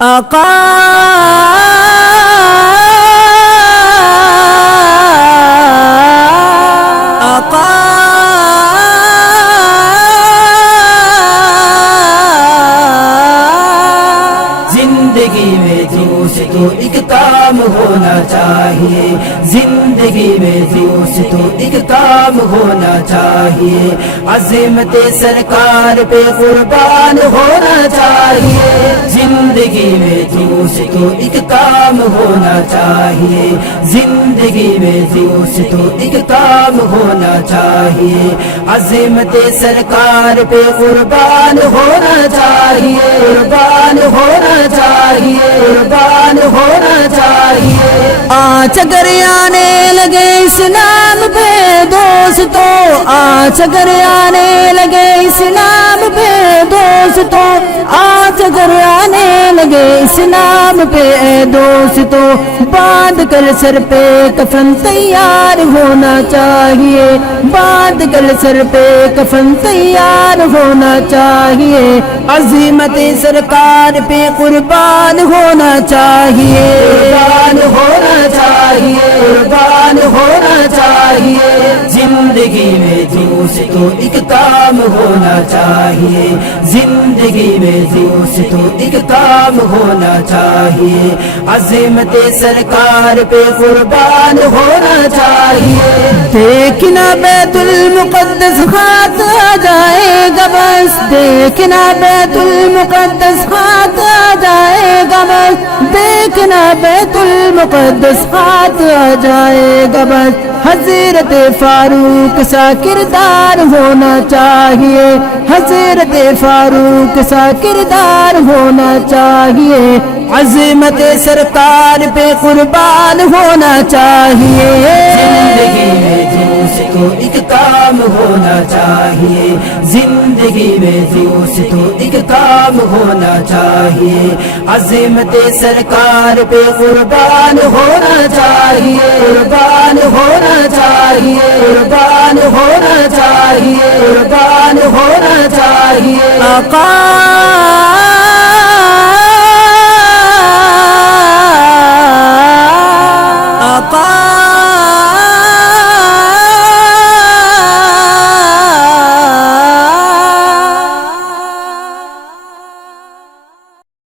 آقا آقا زندگی میں دوست تو ایک کام ہونا چاہیے، زندگی میں دوست تو ایک کام ہونا چاہیے، عظمت سرکار پہ قربان ہونا چاہیے، زندگی میں دوست تو ایک کام ہونا چاہیے، زندگی میں دوست تو ایک کام ہونا چاہیے، عظمت سرکار پہ قربان ہونا چاہیے، قربان ہونا چاہیے، قربان ہونا چاہیے۔ آنچ اگر آنے لگے اسلام پہ دوستو، آنچ اگر آنے لگے اسلام پہ دوستو، آنچ اگر آنے لگے اسلام پہ دوستو، باندھ کر سر پہ کفن تیار ہونا چاہیے، باندھ کر سر پہ کفن تیار ہونا چاہیے، عظمت سرکار پہ قربان ہونا چاہیے، قربان ہونا چاہیے، قربان ہونا چاہیے، زندگی میں دوست تو ایک کام ہونا چاہیے، زندگی میں دوست تو ایک کام ہونا چاہیے، عظمت سرکار پہ قربان ہونا چاہیے۔ دیکھنا بیت المقدس ہاتھ آ جائے گا بس، دیکھنا بیت المقدس ہاتھ آ جائے گا بس، دیکھنا بیت المقدس ہاتھ آ جائے گا بس، حضرت فاروق سا کردار ہونا چاہیے، حضرت فاروق سا کردار ہونا چاہیے، عظمت سرکار پہ قربان ہونا چاہیے، زندگی میں دوست تو ایک کام ہونا چاہیے، زندگی میں دوست تو ایک کام ہونا چاہیے، عظمت سرکار پہ قربان ہونا چاہیے، قربان ہونا چاہیے، قربان ہونا چاہیے، قربان ہونا چاہیے۔ آقا